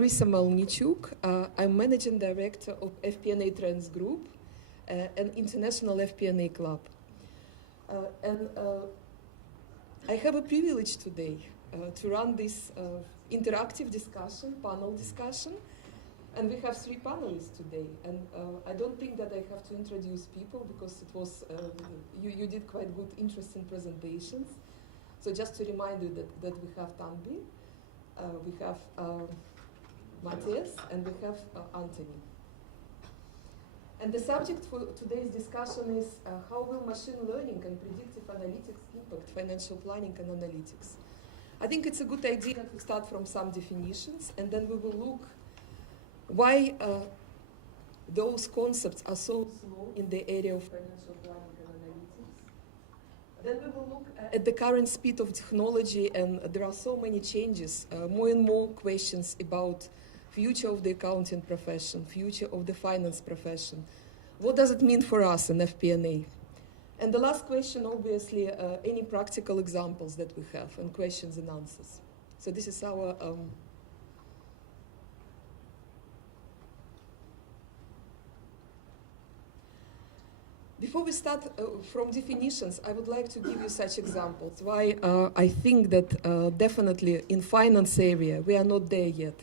Lauysa Melnychuk. I'm Managing Director of FP&A Trends Group, an international FP&A club. I have a privilege today to run this interactive discussion, panel discussion. And we have 3 panelists today. And I don't think that I have to introduce people because it was, you did quite good, interesting presentations. So just to remind you that we have Tanbir, we have Matthias, and we have Anthony. And the subject for today's discussion is how will machine learning and predictive analytics impact financial planning and analytics? I think it's a good idea to start from some definitions, and then we will look why those concepts are so slow in the area of financial planning and analytics. Then we will look at the current speed of technology, and there are so many changes, more and more questions about future of the accounting profession, future of the finance profession. What does it mean for us in FP&A? And the last question, obviously, any practical examples that we have, and questions and answers. So this is our before we start from definitions, I would like to give you such examples why I think that definitely in finance area we are not there yet.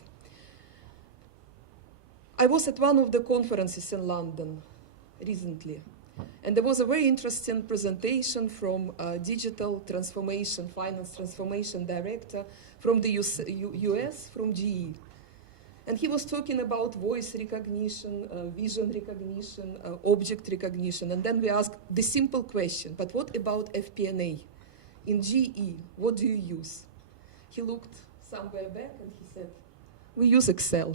I was at one of the conferences in London recently, and there was a very interesting presentation from digital transformation, finance transformation director from the US, from GE. And he was talking about voice recognition, vision recognition, object recognition. And then we asked the simple question, but what about FP&A? In GE, what do you use? He looked somewhere back and he said, we use Excel.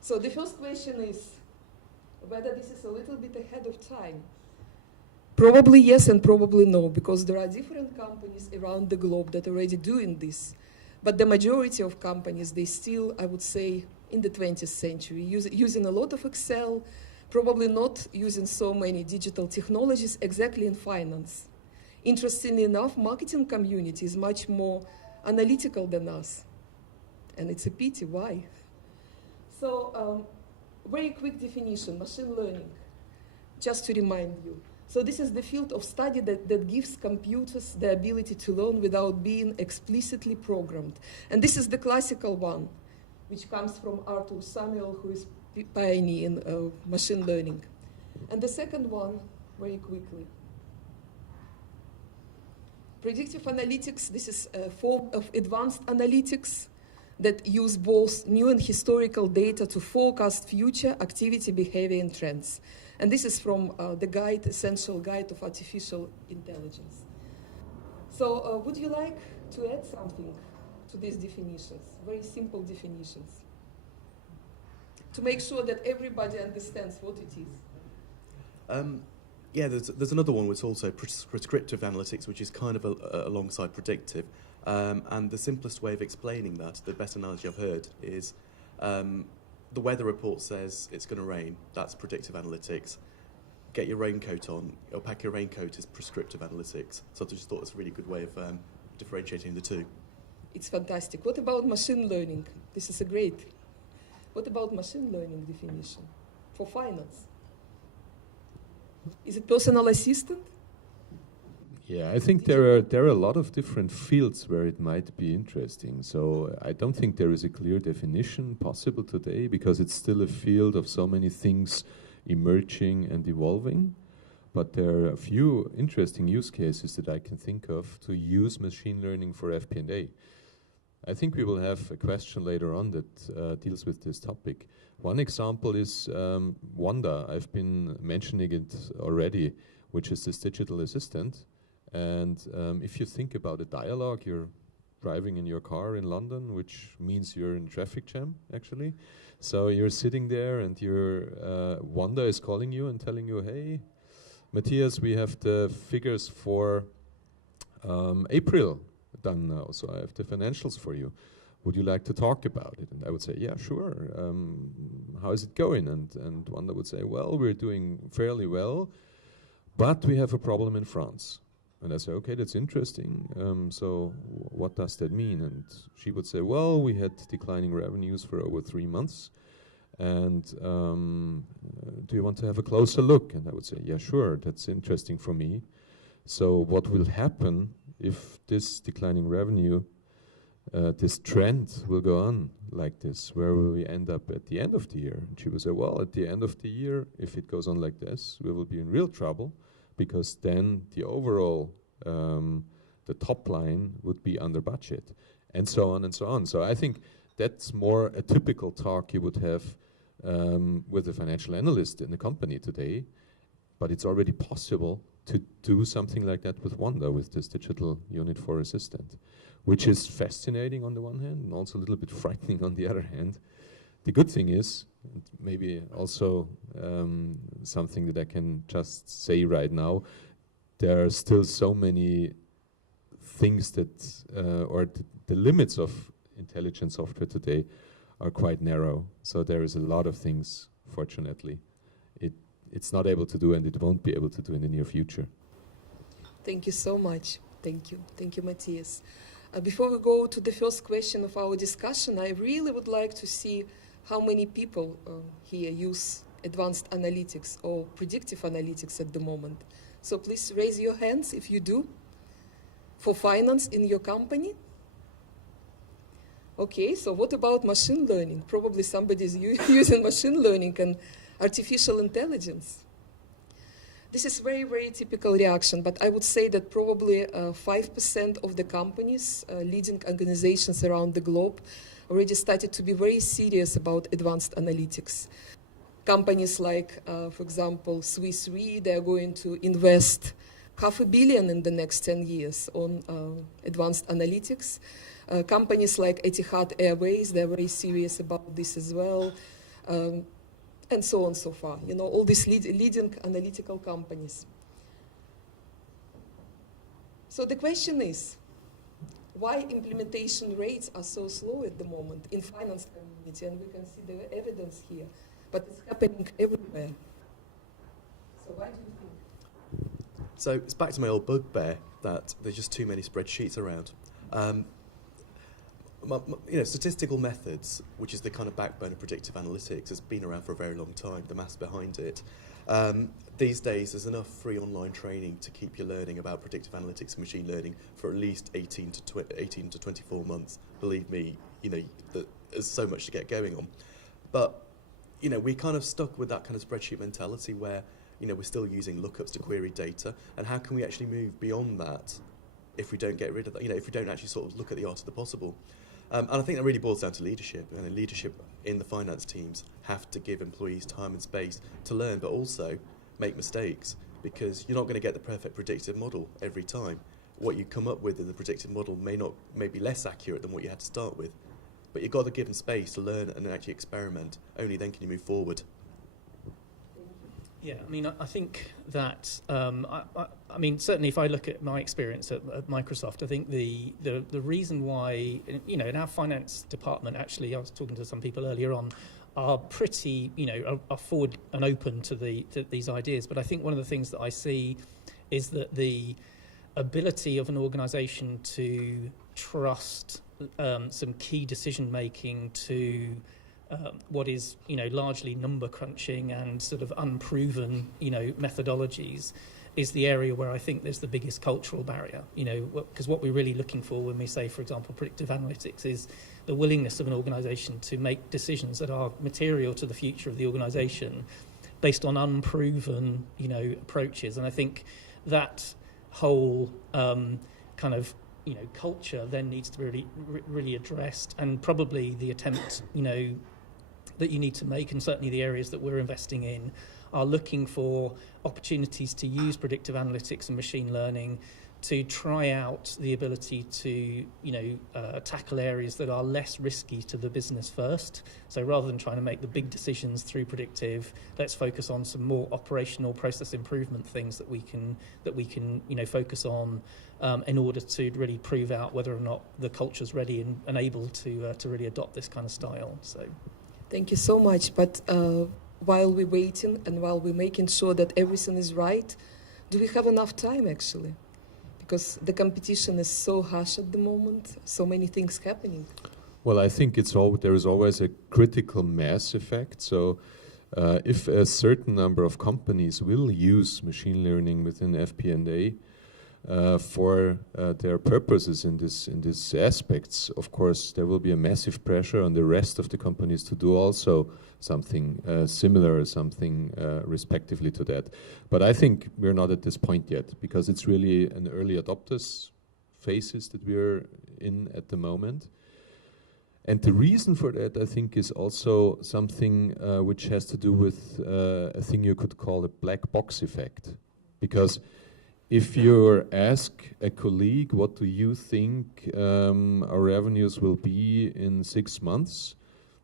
So the first question is whether this is a little bit ahead of time. Probably yes and probably no, because there are different companies around the globe that are already doing this. But the majority of companies, they still, I would say, in the 20th century, using a lot of Excel, probably not using so many digital technologies exactly in finance. Interestingly enough, marketing community is much more analytical than us. And it's a pity, why? So, very quick definition, machine learning, just to remind you. So this is the field of study that gives computers the ability to learn without being explicitly programmed. And this is the classical one, which comes from Arthur Samuel, who is pioneering machine learning. And the second one, very quickly. Predictive analytics, this is a form of advanced analytics that use both new and historical data to forecast future activity, behavior, and trends. And this is from the guide, Essential Guide of Artificial Intelligence. So would you like to add something to these definitions? Very simple definitions. To make sure that everybody understands what it is. Yeah, there's another one which is also prescriptive analytics, which is kind of alongside predictive. And the simplest way of explaining that, the best analogy I've heard, is the weather report says it's going to rain. That's predictive analytics. Get your raincoat on, or pack your raincoat is prescriptive analytics. So I just thought it's a really good way of differentiating the two. It's fantastic. What about machine learning? This is a great. What about machine learning definition for finance? Is it personal assistant? Yeah, I think there are a lot of different fields where it might be interesting. So I don't think there is a clear definition possible today because it's still a field of so many things emerging and evolving. But there are a few interesting use cases that I can think of to use machine learning for FP&A. I think we will have a question later on that deals with this topic. One example is Wanda. I've been mentioning it already, which is this digital assistant. And if you think about a dialogue, you're driving in your car in London, which means you're in traffic jam, actually. So you're sitting there and your Wanda is calling you and telling you, hey, Matthias, we have the figures for April done now, so I have the financials for you. Would you like to talk about it? And I would say, yeah, sure. How is it going? And Wanda would say, well, we're doing fairly well, but we have a problem in France. And I say, okay, that's interesting. So what does that mean? And she would say, well, we had declining revenues for over 3 months. And do you want to have a closer look? And I would say, yeah, sure, that's interesting for me. So what will happen if this declining revenue, this trend will go on like this? Where will we end up at the end of the year? And she would say, well, at the end of the year, if it goes on like this, we will be in real trouble, because then the overall, the top line would be under budget, and so on and so on. So I think that's more a typical talk you would have with a financial analyst in a company today, but it's already possible to do something like that with Wanda, with this digital unit for assistant, which is fascinating on the one hand and also a little bit frightening on the other hand. The good thing is, maybe also something that I can just say right now, there are still so many things that, or the limits of intelligent software today are quite narrow. So there is a lot of things, fortunately, it's not able to do, and it won't be able to do in the near future. Thank you so much. Thank you. Thank you, Matthias. Before we go to the first question of our discussion, I really would like to see how many people here use advanced analytics or predictive analytics at the moment. So please raise your hands if you do. For finance in your company? Okay, so what about machine learning? Probably somebody is using machine learning and artificial intelligence. This is very, very typical reaction, but I would say that probably 5% of the companies, leading organizations around the globe, already started to be very serious about advanced analytics. Companies like, for example, Swiss Re, they are going to invest $500 million in the next 10 years on advanced analytics. Companies like Etihad Airways, they're very serious about this as well. And so on so far, you know, all these leading analytical companies. So the question is, why implementation rates are so slow at the moment in finance community? And we can see the evidence here, but it's happening everywhere. So why do you think? So it's back to my old bugbear that there's just too many spreadsheets around. Statistical methods, which is the kind of backbone of predictive analytics, has been around for a very long time, the maths behind it. These days, there's enough free online training to keep you learning about predictive analytics and machine learning for at least 18 to 24 months. Believe me, there's so much to get going on. But, we're kind of stuck with that kind of spreadsheet mentality where, we're still using lookups to query data. And how can we actually move beyond that if we don't get rid of that, if we don't actually sort of look at the art of the possible? And I think that really boils down to leadership. And leadership in the finance teams have to give employees time and space to learn, but also make mistakes, because you're not going to get the perfect predictive model every time. What you come up with in the predictive model may be less accurate than what you had to start with. But you've got to give them space to learn and actually experiment. Only then can you move forward. Yeah, I think that, certainly if I look at my experience at Microsoft, I think the reason why, in our finance department, actually, I was talking to some people earlier on, are pretty, are forward and open to these ideas. But I think one of the things that I see is that the ability of an organisation to trust some key decision making to what is, largely number crunching and sort of unproven, methodologies is the area where I think there's the biggest cultural barrier, because what we're really looking for when we say, for example, predictive analytics is the willingness of an organisation to make decisions that are material to the future of the organisation based on unproven, approaches. And I think that whole kind of, culture then needs to be really addressed, and probably the attempt, that you need to make, and certainly the areas that we're investing in, are looking for opportunities to use predictive analytics and machine learning to try out the ability to, tackle areas that are less risky to the business first. So rather than trying to make the big decisions through predictive, let's focus on some more operational process improvement things that we can, focus on in order to really prove out whether or not the culture's ready and able to really adopt this kind of style. So, thank you so much. But while we're waiting and while we're making sure that everything is right, do we have enough time actually? Because the competition is so harsh at the moment, so many things happening. Well, I think there is always a critical mass effect. So if a certain number of companies will use machine learning within FP&A for their purposes in this aspects, of course, there will be a massive pressure on the rest of the companies to do also something similar, something respectively to that. But I think we're not at this point yet, because it's really an early adopters phases that we're in at the moment. And the reason for that, I think, is also something which has to do with a thing you could call a black box effect. Because if you ask a colleague, what do you think our revenues will be in 6 months,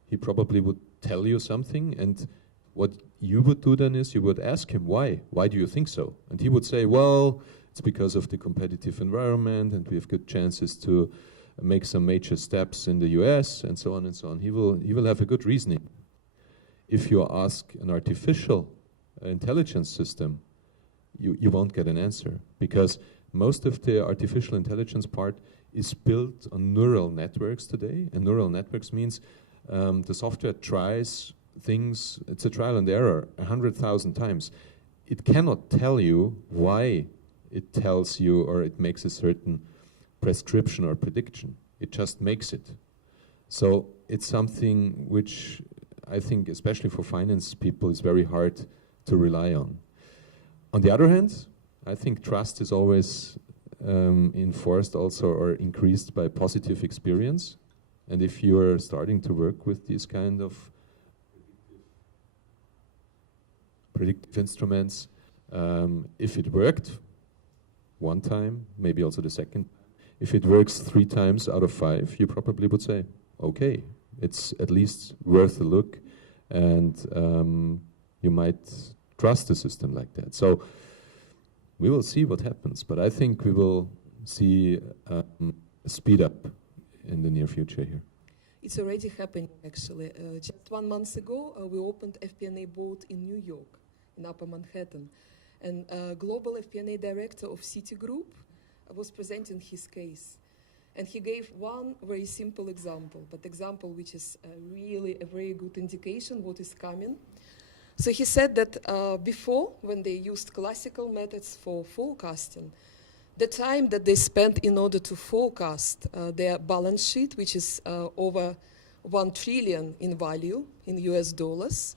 he probably would tell you something. And what you would do then is you would ask him, why? Why do you think so? And he would say, well, it's because of the competitive environment and we have good chances to make some major steps in the US, and so on and so on. He will have a good reasoning. If you ask an artificial intelligence system, you won't get an answer, because most of the artificial intelligence part is built on neural networks today, and neural networks means the software tries things, it's a trial and error 100,000 times. It cannot tell you why it tells you or it makes a certain prescription or prediction. It just makes it. So it's something which I think, especially for finance people, is very hard to rely on. On the other hand, I think trust is always enforced also or increased by positive experience. And if you're starting to work with these kind of predictive instruments, if it worked one time, maybe also the second, if it works 3 times out of 5, you probably would say, okay, it's at least worth a look, and you might trust the system like that. So we will see what happens, but I think we will see a speed up in the near future here. It's already happening, actually. Just 1 month ago, we opened FP&A board in New York, in Upper Manhattan, and global FP&A director of Citigroup was presenting his case. And he gave one very simple example, but example which is really a very good indication what is coming. So he said that before, when they used classical methods for forecasting, the time that they spent in order to forecast their balance sheet, which is over 1 trillion in value in US dollars,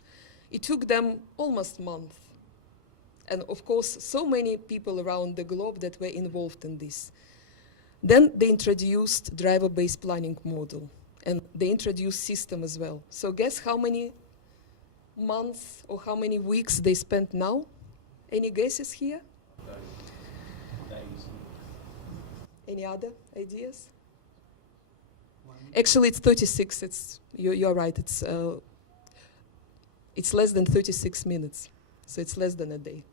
it took them almost a month. And of course, so many people around the globe that were involved in this. Then they introduced driver-based planning model, and they introduced system as well. So guess how many months or how many weeks they spent now? Any guesses here? Any other ideas? Actually, it's 36. You're right. It's less than 36 minutes, so it's less than a day.